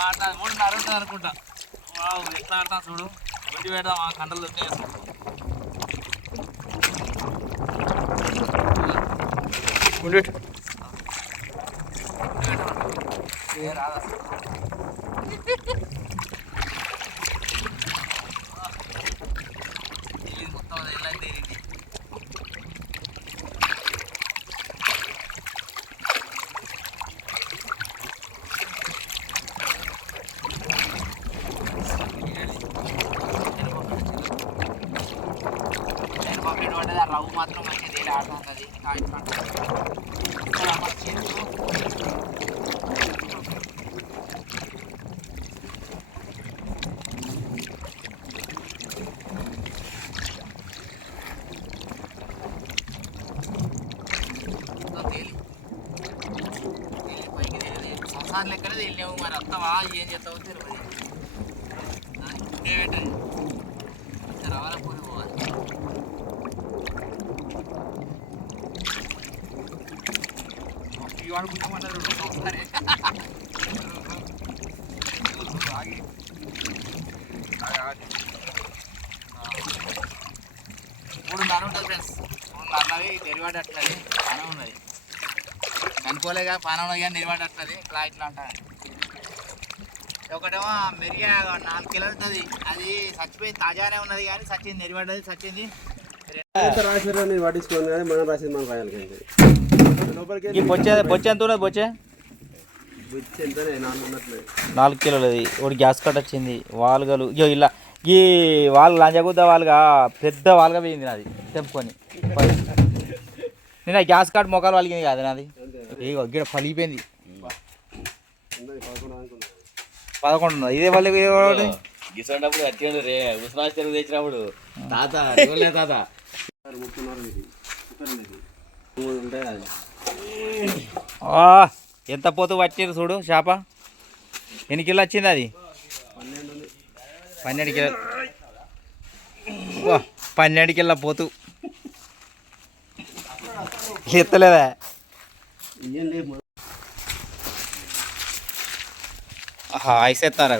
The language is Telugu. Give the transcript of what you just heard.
ఆడతా మూడున్నర ఉంటుంది అనుకుంటా. ఎట్లా ఆడతాం చూడు. పెడదాం ఆ కంటలు ఏ రాదా పక్కన పడ్డది ఆ రవ్వు మాత్రం మంచిగా తేలి ఆడుతుంది తేలి తేలి పైకి తేలి సంసారం లెక్కనే తేలినావు మరి వస్తావా ఏం చేస్తావో తెలియదు ఇవి అనుకుంటామన్నారు ఒకసారి ఆగి. మూడున్నర ఉంటుంది ఫ్రెండ్స్ మూడున్నరవి నెరివాడు అట్లది పానం ఉన్నది. కనుకోలేగా పానం ఉన్నది కానీ నెరివాడు అట్లది ఇట్లా ఇట్లా ఉంటుంది ఒకటేమో మెరిగా నాలుగు కిలో ఉంటుంది. అది చచ్చిపోయింది తాజానే ఉన్నది కానీ చచ్చింది ఎంత రాశారో నేను పట్టించుకోను కానీ మనం రాసేది మనం రాయాలి ఈ బొచ్చే బొచ్చే ఎంత ఉన్నది బొచ్చే నాలుగు కిలోలది ఒకటి గ్యాస్ కట్ వచ్చింది. వాల్గలు. ఇగో ఇలా ఈ వాళ్ళు లంజగుద్ద వాళ్ళుగా పెద్ద వాళ్ళగా పోయింది నాది. తెంపుకొని. నేను ఆ గ్యాస్ కార్డ్ మొక్కలు వాళ్ళకి కాదు నాది. ఇగో గిడ పలిగిపోయింది. పదకొండు ఇదే వాళ్ళకి రే. తెచ్చినప్పుడు. తాత తాత? ఉంటాయి ఎంత పోతు పట్టిరు చూడు చేప? ఎన్ని కిలో వచ్చింది అది? పన్నెండు కిలో. పన్నెండు కిలో పోతు. ఎత్తలేదా? ఐస్ ఎత్తారా